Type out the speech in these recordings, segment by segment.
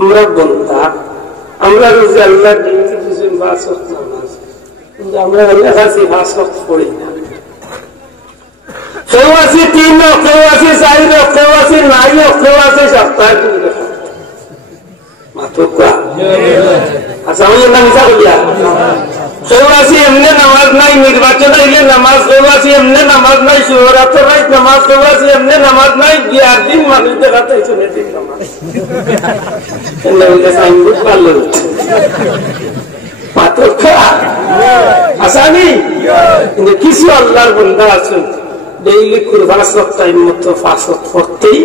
আমরা বন্ধা, আমরা রোজে আল্লাহ ডিউটি দিয়েছেন 5 ওয়াক্ত নামাজ, কিন্তু আমরা আল্লাহ কাছে 5 ওয়াক্ত পড়ি না। কেউ আছে 3 ওয়াক্ত, কেউ আছে 4 ওয়াক্ত, কেউ আছে 9 ওয়াক্ত, কেউ আছে সপ্তাহে 2 ওয়াক্ত। মাত্র কা আচ্ছা আমি না মিছা বলিয়া কেউ আছে এমনি নামাজ নাই, নির্বাচন আইলে নামাজ, কেউ আছে এমনি নামাজ নাই, শিবরাত্রির রাত নামাজ, কেউ আছে এমনি নামাজ নাই, বিয়ার দিন মানুষ দেখাতে শুনে দিন নামাজ সাইনবোর্ড পারল আসানি। কিন্তু কিছু আল্লাহর বান্দা আছেন ডেইলি 5 ওয়াক্ত টাইম মতো 5 ওয়াক্ত পড়তেই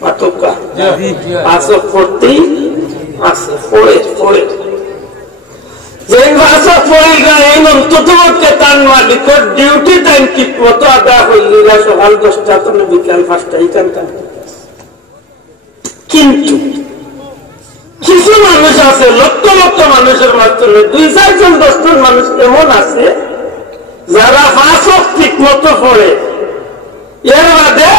পাতকা 5 ওয়াক্ত পড়তেই আছে পড়ে যে 5 ওয়াক্ত পড়ে এই অন্তত তার মালিকের ডিউটি টাইম ঠিক মতো আদা হইলিরা সকাল 10টা থেকে বিকাল 5টায় টাইমটা। কিন্তু কিছু মানুষ আছে, লক্ষ লক্ষ মানুষের মাধ্যমে 2-4 জন 10 জন মানুষ এমন আছে যারা 5 ওয়াক্ত ঠিক মতো পড়ে, এর বাদে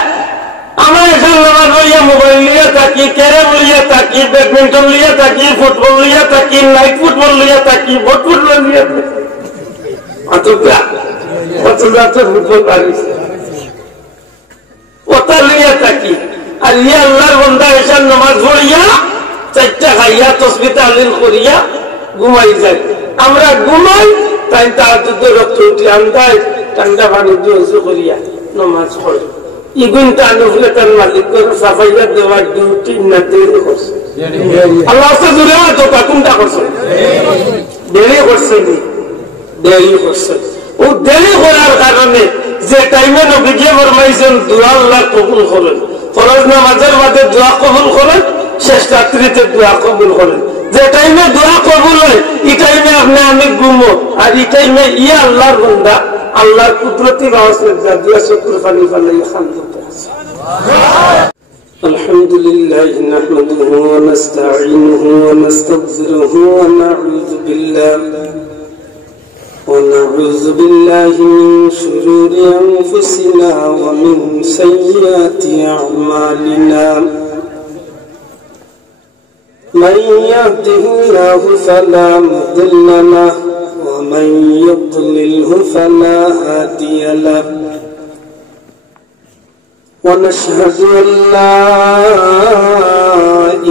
আমরা এখানে নামাজ লইয়া মোবাইল লিয়ে থাকি, ক্যারেম লিয়ে থাকি, ব্যাডমিন্টন লিয়ে থাকি, ফুটবল লিয়ে থাকি, নাইট ফুটবল লিয়ে থাকি, বট ফুটবল লিয়ে থাকি, ফুটবল পারিস ওটা লিয়ে থাকি। আর ইয়ে আল্লাহর বান্দা এসার নামাজ পড়িয়া 4টা খাইয়া তসবিহ তাহলিল করিয়া ঘুমাই যায়। আমরা ঘুমাই তাই তাহাজ্জুদের রক্ত উঠি আন্দাজ ঠান্ডা পানি দিয়ে উজু করিয়া নামাজ পড়ি। ইগুনটা আনুফলে তার মালিক করে সাফাইয়া দেওয়ার ডিউটি না দেরি করছে। আল্লাহ জুড়ে তো কোনটা করছে? দেরি করছে, দেরি করছে। ও দেরি করার কারণে যে টাইমে নবীকে ফরমাইছেন দোয়া আল্লাহ কবুল করেন, ফরজ নামাজের মাঝে দোয়া কবুল করেন, শেষ রাত্রিতে দোয়া কবুল করেন। যে টাইমে দোয়া কবুল হয় এই টাইমে আপনি আমি ঘুমো, আর এই টাইমে ইয়ে আল্লাহর বান্দা আল্লাহর কুদরতি বাসে দিয়া চকুর পানি পালাই খান করতে আছে। আলহামদুলিল্লাহ নাহমাদুহু ওয়া নাস্তাঈনুহু ওয়া নাস্তাগফিরুহু ওয়া নাউযু বিল্লাহি মিন শুরুরি আনফুসিনা ওয়া মিন সাইয়্যাতি আ'মালিনা। من يهده الله فلا مضل له ومن يضلله فلا هادي له ونشهد أن لا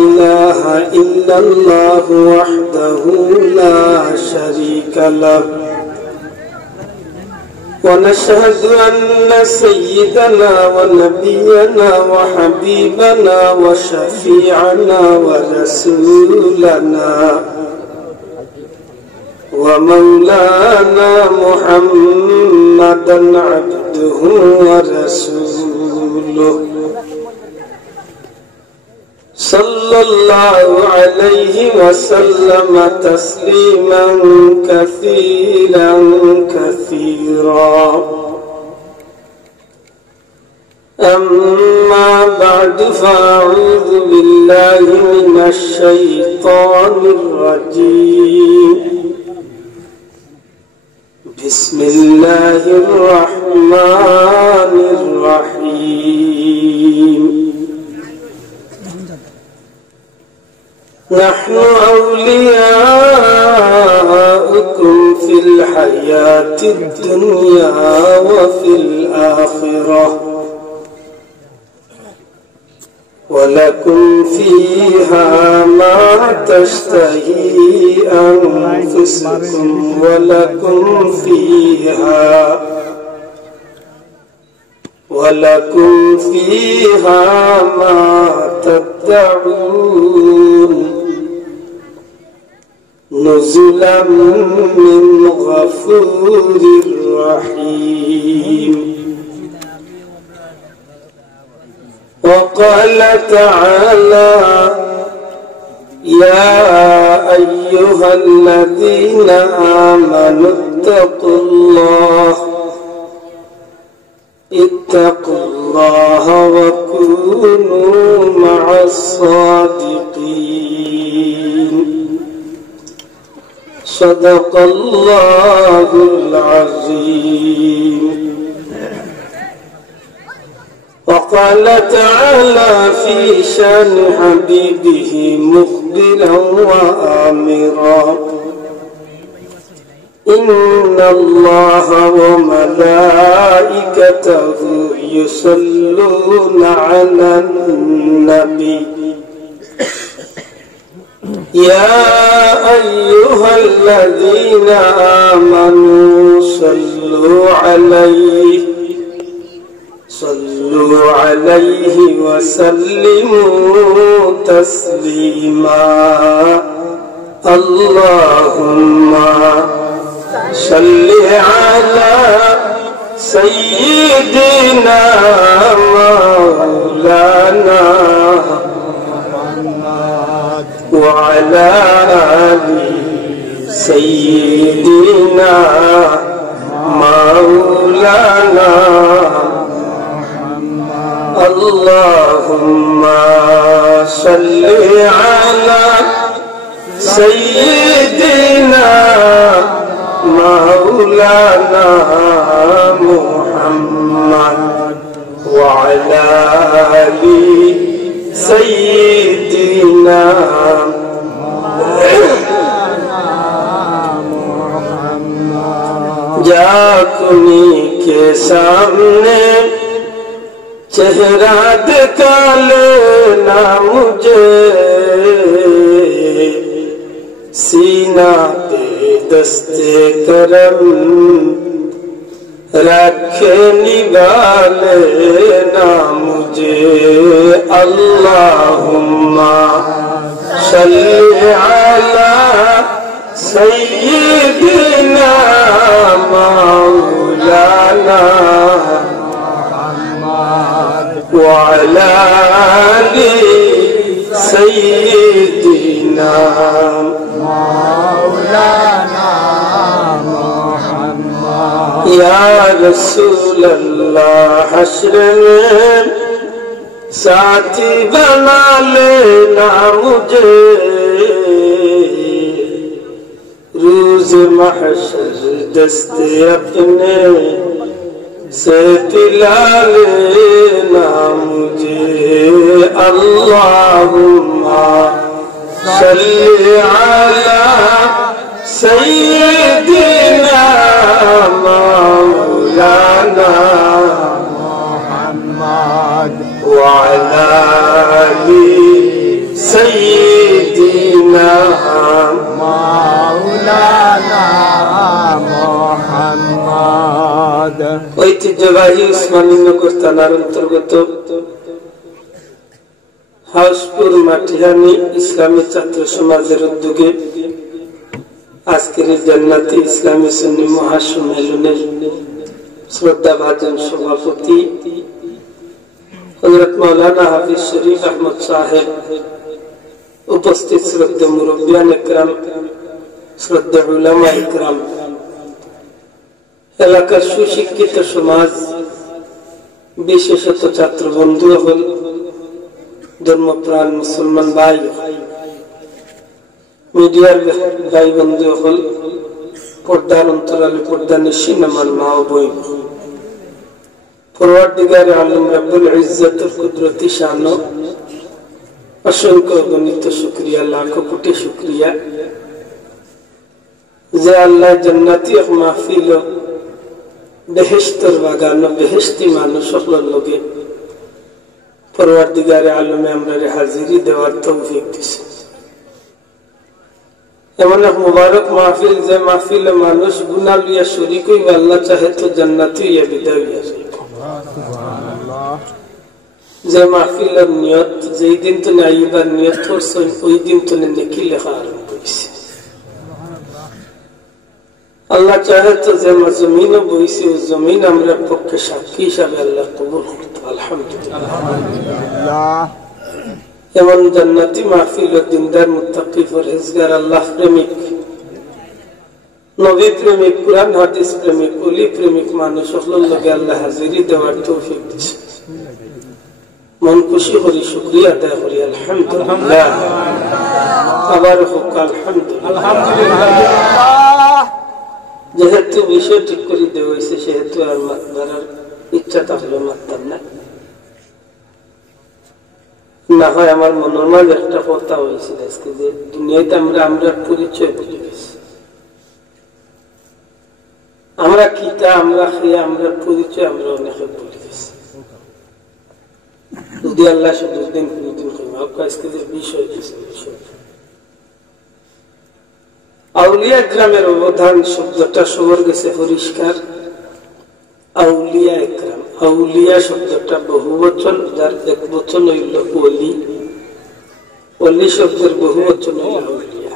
إله إلا الله وحده لا شريك له ونشهد أن سيدنا ونبينا وحبيبنا وشفيعنا ورسولنا ومولانا محمدا عبده ورسوله صلى الله عليه وسلم تسليما كثيرا كثيرا. أما بعد فأعوذ بالله من الشيطان الرجيم. بسم الله الرحمن الرحيم. نحن أولياؤكم في الحياة الدنيا وفي الآخرة ولكم فيها ما تشتهي أنفسكم ولكم فيها ما تدعون نزلا من غفور رحيم. وقال تعالى يا أيها الذين آمنوا اتقوا الله وكونوا مع الصادقين. صدق الله العظيم. قال تعالى في شان حبيبه مخبرا وآمرا إن الله وملائكته يصلون على النبي يا أيها الذين آمنوا صلوا عليه وسلموا تسليما اللهم صل على سيدنا مولانا وعلى آل سيدنا مولانا اللهم صل على سيدنا مولانا محمد وعلى آل سيدنا जाकुनी के सामने चेहरा दिखा लेना मुझे सीना पे दस्ते करम रखे निगाह लेना मुझे अल्लाहुम्मा सल्ली अला सय्यिदिना मौलाना वअला आलि सय्यिदिना मौलाना मुहम्मद या रसूल अल्लाह हश्र में साथी बना लेना मुझे रोज महशर दस्ते अपने से पिला लेना मुझे अल्लाहुम्मा सल्ली अला सय्यिदिना मौलाना मुहम्मद वअला आलि सय्यिदिना मौलाना मुहम्मद। ঐতিহ্যবাহী উসমানীনগর থানার অন্তর্গত হাউসপুর মাটিহানি ইসলামী ছাত্র সমাজের উদ্যোগে আজকের জান্নাতি ইসলামী সুন্নি মহাসম্মেলনের শ্রদ্ধাভাজন সভাপতি হযরত মাওলানা হাফিজ শরীফ আহমদ সাহেব, উপস্থিত শ্রদ্ধা মুরব্বিয়ান ইকরাম, শ্রদ্ধা উলামা ইকরাম, এলাকার সুশিক্ষিত সমাজ, বিশেষত ছাত্র বন্ধু হল, ধর্মপ্রাণ মুসলমান ভাই, মিডিয়ার ভাই বন্ধু হল, পর্দার অন্তরালে পর্দা নিশিন আমার মা ও বোন, পরওয়ারদিগার আলম রব্বুল ইজ্জতের কুদরতি শান অসংখ্য গণিত শুকরিয়া, লাখো কোটি শুকরিয়া যে আল্লাহ জান্নাতি এক মাহফিল বেহেশতের বাগান বেহেশতি মানুষ সকলের লগে পরওয়ারদিগার আলমে আমরা হাজিরি দেওয়ার তৌফিক দিয়েছে। এমন এক মুবারক মাহফিল যে মাহফিল মানুষ গুনাহ লিয়া শরীক হইবে, আল্লাহ চাহে তো জান্নাতি হইয়া বিদায় হইয়া যায়। যে মাহফিলের নিয়ত যেই দিন তো আইবার নিয়ত করছে ওই দিন তো নেকি লেখা আরম্ভ হয়েছে। আল্লাহ চাহে তো যে জমিনও বইছে ওই জমিন আমরা পক্ষে সাক্ষী হিসাবে আল্লাহ কবুল করত। আলহামদুলিল্লাহ। এমন জান্নাতি মাহফিল ও দিনদার মুত্তাকি পরহেজগার আল্লাহ প্রেমিক, নবী প্রেমিক, কুরআন হাদিস প্রেমিক, ওলি প্রেমিক মানুষ সকলের লগে আল্লাহ হাজিরি দেওয়ার তৌফিক দিয়েছে। মন খুশি করি শুকরিয়া আদায় করি আলহামদুলিল্লাহ। আবার হোক আলহামদুলিল্লাহ। যেহেতু বিষয় ঠিক করে দেওয়া হয়েছে সেহেতু আর মাত ধরার ইচ্ছা থাকলেও মারতাম না। না হয় আমার মনের মাঝে একটা কথা হয়েছিল আজকে যে দুনিয়াতে আমরা পরিচয় ভুলে গেছি। আমরা কিতা, আমরা খেয়ে, আমরা পরিচয় আমরা অনেকে ভুলে গেছি। যদি আল্লাহ শুধু দিন আজকে যে বিষয় দিয়েছে, আউলিয়া ইকরামের অবদান শব্দটা সবার গেছে পরিষ্কার। আউলিয়া ইকরাম, আউলিয়া শব্দটা বহু বচন, যার এক বচন হইল ওলি। ওলি শব্দের বহু বচন হইল আউলিয়া।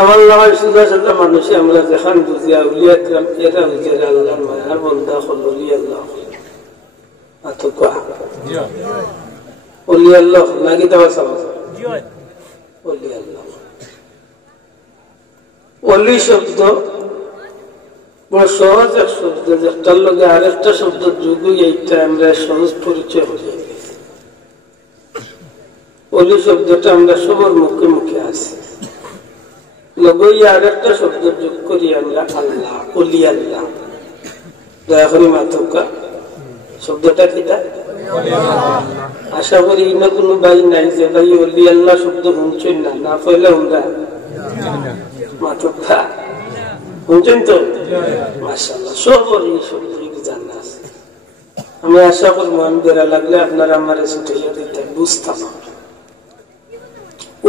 আমার নামের সুদা সাদা মানুষে আমরা যেখান বুঝি আউলিয়া ইকরাম, এরা হইছে আল্লাহর মায়ার বান্দা হল ওলি আল্লাহ। ওলি আল্লাহ নাকি দেওয়া সমাজ ওলি আল্লাহ। ওলি শব্দ বড় সহজ এক শব্দ, যেটার লগে আরেকটা শব্দ যুগ, এইটা আমরা সহজ পরিচয় হয়ে গেছি। ওলি শব্দটা আমরা সবার মুখে মুখে আছি, লগই আরেকটা শব্দ যোগ করি আমরা আল্লাহ, ওলি আল্লাহ। দয়া করি মাথকা শব্দটা কিটা? আশা করি না কোনো ভাই নাই যে ভাই ওলি আল্লাহ শব্দ শুনছেন না, না পয়লা আমরা মাথকা শুনছেন তো? মাশাআল্লাহ, সবার এই শব্দ জানা আছে। আমি আশা করবো আমি বেড়া লাগলে আপনারা আমার ছুটাইয়া দিতে বুঝতাম।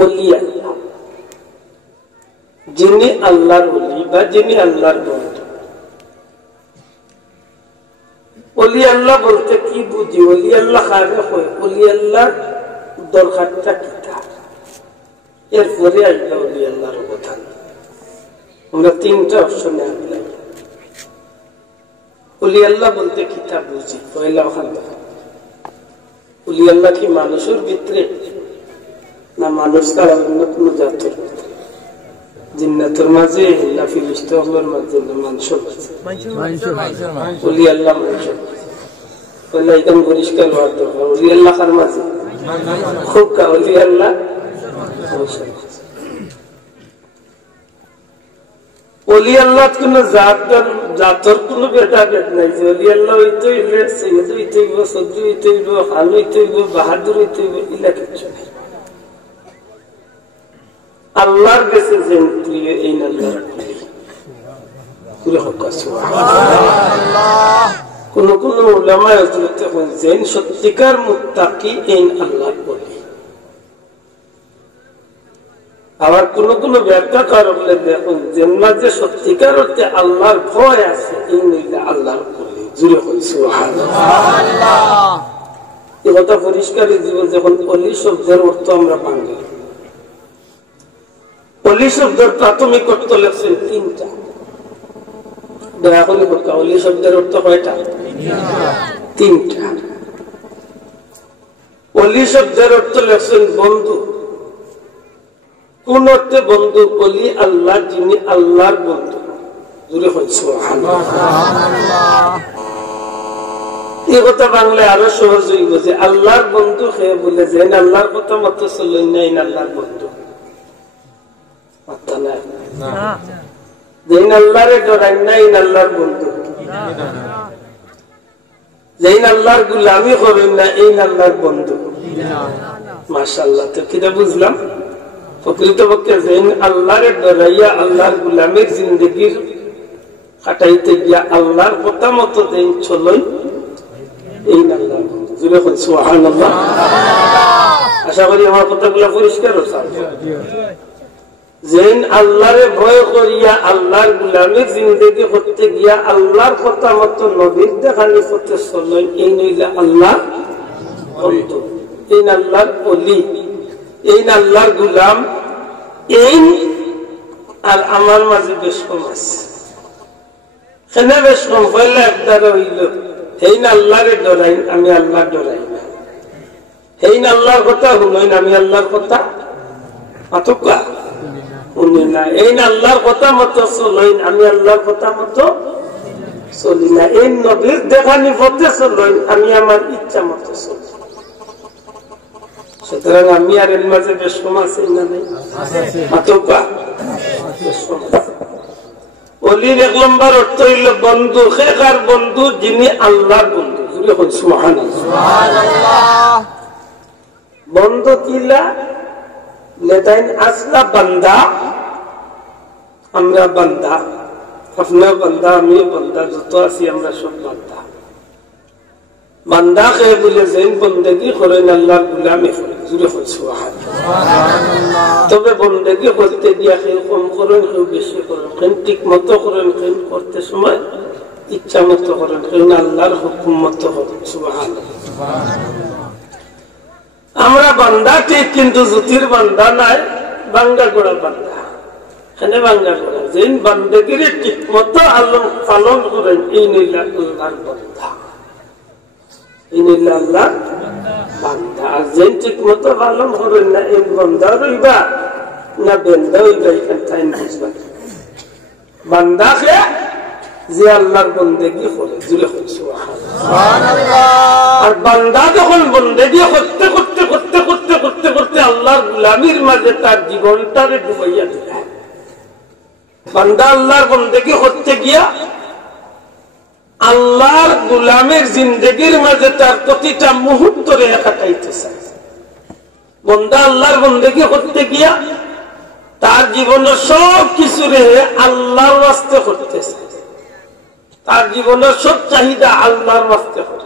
ওলি আল্লাহ, যিনি আল্লাহর ওলি বা যিনি আল্লাহর বন্ধু। ওলি আল্লাহ বলতে কি বুঝি? ওলি আল্লাহ কারে হয়? ওলি আল্লাহ দরকারটা কিতা, এরপরে আসবে ওলি আল্লাহর অবদান। আমরা তিনটা অপশনে আসলাম। ওলি আল্লাহ বলতে কিতা বুঝি? পয়লা ওখান ওলি আল্লাহ কি মানুষের ভিতরে, না মানুষ তার অন্য কোন জাতের ভিতরে? জিন্নাতের মাঝে, না ফিরিস্তাদের মাঝে, না মানুষের মাঝে? ওলি আল্লাহ মানুষের মাঝে। পয়লা একদম পরিষ্কার হওয়ার দরকার। ওলি আল্লাহ কার মাঝে? খুব কা ওলি আল্লাহ মানুষের মাঝে। ওলি আল্লাহ কোন জাতর কোন বেটা বেদ নাই যে ওলি আল্লাহ হইতে হইলে সৈয়দ হইতে হইব, সদ্রি হইতে হইব, খান হইতে হইব, বাহাদুর হইতে হইব, ইলা কিছু নাই। আল্লাহর কাছে যে প্রিয় এই আল্লাহর কোন কোন উলামায়ে হযরত বলেন সত্যিকার মুত্তাকি এই আল্লাহর বলি। আবার কোন কোন ব্যাখ্যাকার বলে দেখুন যে সত্যিকার অর্থে আল্লাহর ভয় আছে এই নইলে আল্লাহর বলি। জুড়ে হয় সুবহানাল্লাহ। এই কথা পরিষ্কার জীবন। যখন অলি শব্দের অর্থ আমরা বাঙালি, অলি শব্দের প্রাথমিক অর্থ লেখছেন তিনটা। দয়া করে কথা, অলি শব্দের অর্থ কয়টা? তিনটা। অলি শব্দের অর্থ লেখছেন বন্ধু। কোন অর্থে বন্ধু? অলি আল্লাহ, যিনি আল্লাহর বন্ধু। জুড়ে হয় সুবহানাল্লাহ। এই কথা বাংলায় আরো সহজ হইব যে আল্লাহর বন্ধু খেয়ে বলে যে আল্লাহর কথা মতো চলেন না, আল্লাহর বন্ধু যেইন আল্লাহরে ডরাই নাই, আল্লাহর বন্ধু। যেইন আল্লাহর গুলামি করেন না, এই আল্লাহর বন্ধু। মাশাআল্লাহ। তো কিটা বুঝলাম? প্রকৃতপক্ষে যেইন আল্লাহরে ডরাইয়া আল্লাহর গুলামের জিন্দগির কাটাইতে গিয়া আল্লাহর কথা মতো যেইন চলেন, এই আল্লাহর বন্ধু। জুড়ে বল সুবহানাল্লাহ। আশা করি আমার কথাগুলো পরিষ্কার হচ্ছে। যেন আল্লাহরে ভয় করিয়া আল্লাহর গুলামের জিন্দগি করতে গিয়া আল্লাহর কথা মতো নবীর দেখানি করতে চলেন, এই নইলে আল্লাহ বন্ধু, এই আল্লাহর ওলি, এই আল্লাহর গুলাম। এই আর আমার মাঝে বেশ কম আছে। সেনে বেশ কম হইলে একদার হইল এই আল্লাহরে ডরাই, আমি আল্লাহ ডরাই না। এই আল্লাহর কথা শুনই, আমি আল্লাহর কথা আতকা শুনি না। এই আল্লাহর কথা মতো চলই, আমি আল্লাহর কথা মতো চলি না। এই নবীর দেখানি পথে চলই, আমি আমার ইচ্ছা মতো চলি। সুতরাং আমি আর এর মাঝে বেশ কম আছে না? নেই আতকা বেশ কম আছে। অলির এক নম্বর অর্থ হইল বন্ধু। সে কার বন্ধু? যিনি আল্লাহর বন্ধু। জুড়ে হন সুবহানাল্লাহ। বন্ধ কিলা লেটাইন আসলা বান্দা, আমরা বান্দা, আপনার বান্দা, আমি বান্দা, যত আছি আমরা সব বান্দা। বান্দা কে বলে যেন বন্দেগী করেন আল্লাহর গোলামি করেন, জুড়ে হন সুবহানাল্লাহ। তবে বন্দেগী করতে গিয়া কেউ কম করেন, কেউ বেশি করেন, কেন ঠিক মতো করেন, কেন করতে সময় ইচ্ছা মতো করেন, কেন আল্লাহর হুকুম মতো করেন, সুবহানাল্লাহ। আমরা বান্দা ঠিক, কিন্তু জ্যোতির বান্দা নাই, বাঙ্গা গোড়া বান্দা। এখানে বাঙ্গা গোড়া যেন বান্দেগীর ঠিক মতো আল্লাহ পালন করেন, এই নিলা আল্লাহর বান্দা, এই নিলা আল্লাহর বান্দা। আর যেন ঠিক মতো পালন করেন না, এই বান্দা রইবা না বেন্দা হইবা, এখান তাই বুঝবা। বান্দাকে যে আল্লাহর বন্দেগী করে, জুড়ে হচ্ছে সুবহানাল্লাহ। আর বান্দা যখন বন্দেগী করতে করতে করতে করতে করতে করতে আল্লাহর গোলামির মাঝে তার জীবনটারে ডুবাইয়া দিল। বান্দা আল্লাহর বন্দেগী করতে গিয়া আল্লাহর গোলামের জিন্দেগির মাঝে তার প্রতিটা মুহূর্ত রেখা কাটাইতে চায়। বান্দা আল্লাহর বন্দেগী করতে গিয়া তার জীবনের সব কিছু রেখে আল্লাহর রাস্তে করতে চায়। তার জীবনের সব চাহিদা আল্লাহর রাস্তে করে।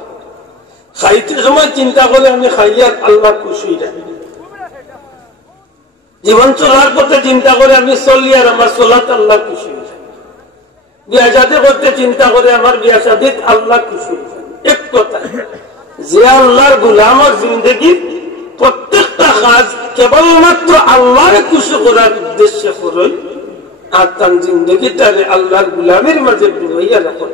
খাইতে সময় চিন্তা করে আমি খাইয়ার আল্লাহ খুশি রাখি। জীবন চলার পথে চিন্তা করে আমি চলি আর আমার চলাত আল্লাহ খুশি রাখি। বিয়া শাদী করতে চিন্তা করে আমার বিয়া শাদীত আল্লাহ খুশি রাখি। এক কথা, যে আল্লাহর গোলামের জিন্দেগির প্রত্যেকটা কাজ কেবলমাত্র আল্লাহর খুশি করার উদ্দেশ্যে করে, আর তার জিন্দগিটারে আল্লাহর গোলামের মাঝে ডুবাইয়া রাখে,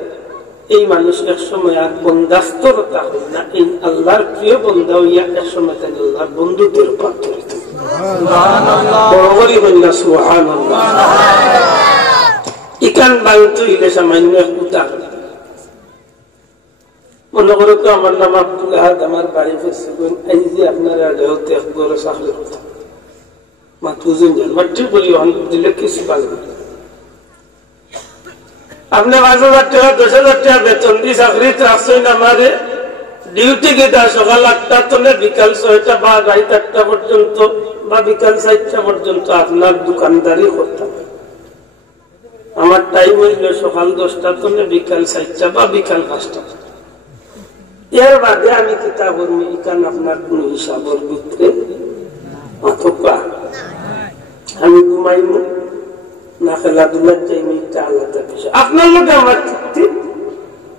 এই মানুষ এক সময় আর বন্দাস্তরতা হয় না, এই আল্লাহর প্রিয় বন্ধা হইয়া এক সময় তাই আল্লাহর বন্ধুদের রূপান্তরিত। বড় হইল সুবহানাল্লাহ। ইকান বায়ুত হইলে সামান্য এক উদাহরণ। মনে করো তো আমার নাম আব্দুল আহাদ, আমার বাড়ি ফেসে এই যে আপনার হতে এক বড় চাকরি হতাম, আপনি 5,000 টাকা 10,000 টাকা বেতন দিয়ে চাকরিতে আসছেন, আমার ডিউটি গেটা সকাল 8টা থেকে বিকাল 6টা বা রাত 8টা পর্যন্ত বা বিকাল 4টা পর্যন্ত আপনার দোকানদারি করতাম। আমার টাইম হইল সকাল 10টা থেকে বিকাল 4টা বা বিকাল 5টা। এর বাদে আমি কিতাব কর্মী, এখানে আপনার কোন হিসাবের ভিতরে অথবা আমি ঘুমাইব না, খেলাধুলার টাইমে এটা আলাদা বিষয়। আপনার লোক আমার চুক্তি,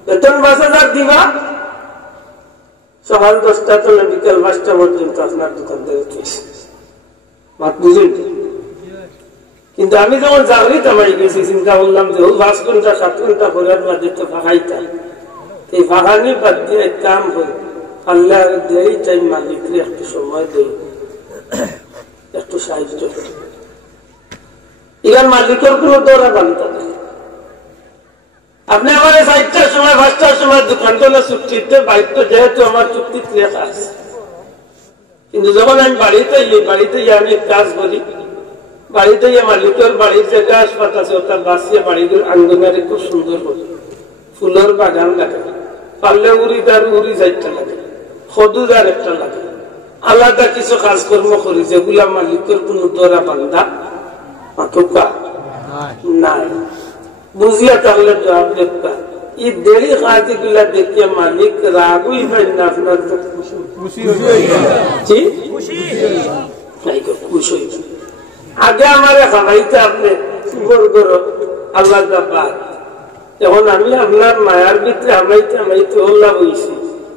বেতন 5,000 দিবা, সকাল 10টা থেকে বিকাল 5টা পর্যন্ত আপনার দোকানদারি চলছে, বুঝলেন? কিন্তু আমি যখন চাকরি কামাই গেছি, চিন্তা করলাম যে 5 ঘন্টা 7 ঘন্টা করার মাঝে তো ফাঁকাইতাম, এই ফাঁকানি বাদ দিয়ে কাম করে আল্লাহ দেয় টাইম মালিকরে একটু সময় দেয়, একটু সাহায্য করে। এখান মালিকের কোন দৌড়া বান্ধা নেই। আপনি আমার 4টার সময় 5টার সময় দোকানটা চুক্তিতে বাইক, যেহেতু আমার চুক্তিতে লেখা আছে, কিন্তু যখন আমি বাড়িতে আমি কাজ করি, বাড়িতে মালিকের বাড়ির যে গাছ পাত আছে ওটা বাঁচিয়ে বাড়ির আঙ্গনারে খুব সুন্দর করি, ফুলের বাগান লাগে, পারলে উড়িদার উড়ি 4টা লাগে, সদুদার 1টা লাগে, আলাদা কিছু কাজকর্ম করি যেগুলা মালিকের কোন দৌড়া বান্ধা নাই। বুঝিয়া তাহলে জবাব দেখবা, এই দেরি কাজে গুলা দেখিয়ে মালিক রাগই পাই না, আপনার খুশি হইবে। আগে আমার খাবাইতে আপনি আল্লাহ বাদ, এখন আমি আপনার মায়ার ভিতরে আমাইতে হল্লা বইছি,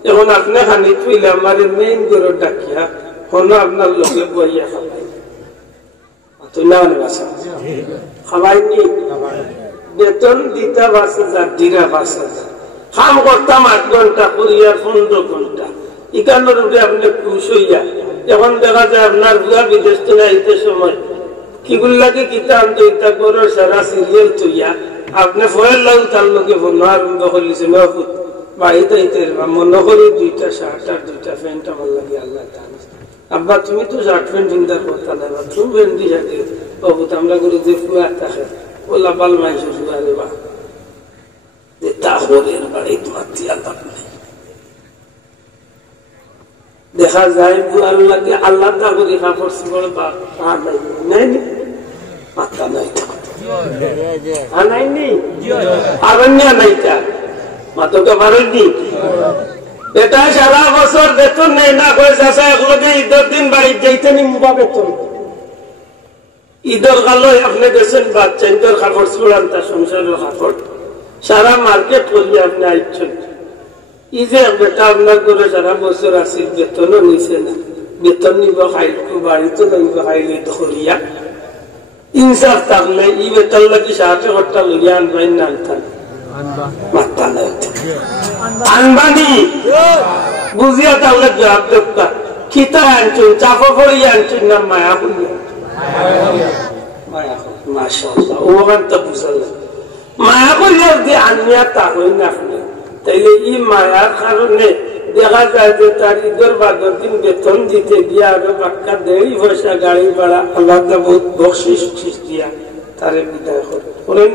এখন আপনি খানি তুইলে আমার মেইন করে ডাকিয়া হলো আপনার লোকে বইয়া খাবাই খাবাইনি, বেতন দিতা 5,000 দিনা 5,000, কাম করতাম 8 ঘন্টা করিয়া 15 ঘন্টা, এখানোর উপরে আপনি খুশ হইয়া। এখন দেখা যায় আপনার বুয়া বিদেশ থেকে আইতে সময় কিগুলাকে কিতা আনতো, ইতা গরুর সারা সিরিয়াল তুইয়া আপনি ফয়ের লাগু তার লোকে বন্য আরম্ভ করেছে, বাড়িতে মনে করি 2টা শার্ট আর 2টা প্যান্ট আমার লাগে আল্লাহ আব্বা তুমি তো শার্ট প্যান্ট চিন্তার কথা না, তুমি প্যান্ট দিয়ে বাবু আমরা করে যে ফুয়া থাকে ওলা পাল মাইসে ফুয়া রে বা তা হলের বাড়ি তোমার তিয়া তাপ নাই, দেখা যায় আল্লাহকে আল্লাহ তা করি কাপড় বড় নাই মাথা নাই মাতকে পারেননি এটা সারা বছর বেতন নেই না করে চাষা একলগে ঈদের দিন বাড়ি যাইতে নিবা বেতন ঈদের কালো আপনি গেছেন বাচ্চা ঈদের কাপড় চুড়ান তার সংসারের কাপড় সারা মার্কেট করিয়ে আপনি আইছেন ই যে বেটা আপনার করে সারা বছর আসিল বেতনও নিছে না বেতন নিব খাইল বাড়িতে নিব খাইলে ধরিয়া ইনসাফ থাকলে ই বেতন লাগি সাহায্য করতে লইয়া আনবাই না আনতাম মাত্তা নাই আনবানি বুঝিয়া তাহলে জবাব দেবতা খিতা আনছুন চাপা পড়িয়া আনছুন না মায়া করিয়া মায়া মাশাআল্লাহ ওখান তো বুঝাল মায়া করিয়া যদি আনিয়া তা হই না আপনি তাইলে ই মায়ার কারণে দেখা যায় যে তার ঈদের বাদর দিন বেতন দিতে গিয়া আরো বাক্কা দেরি পয়সা গাড়ি ভাড়া আল্লাহ বহুত বকশিস দিয়া তারে বিদায় করেন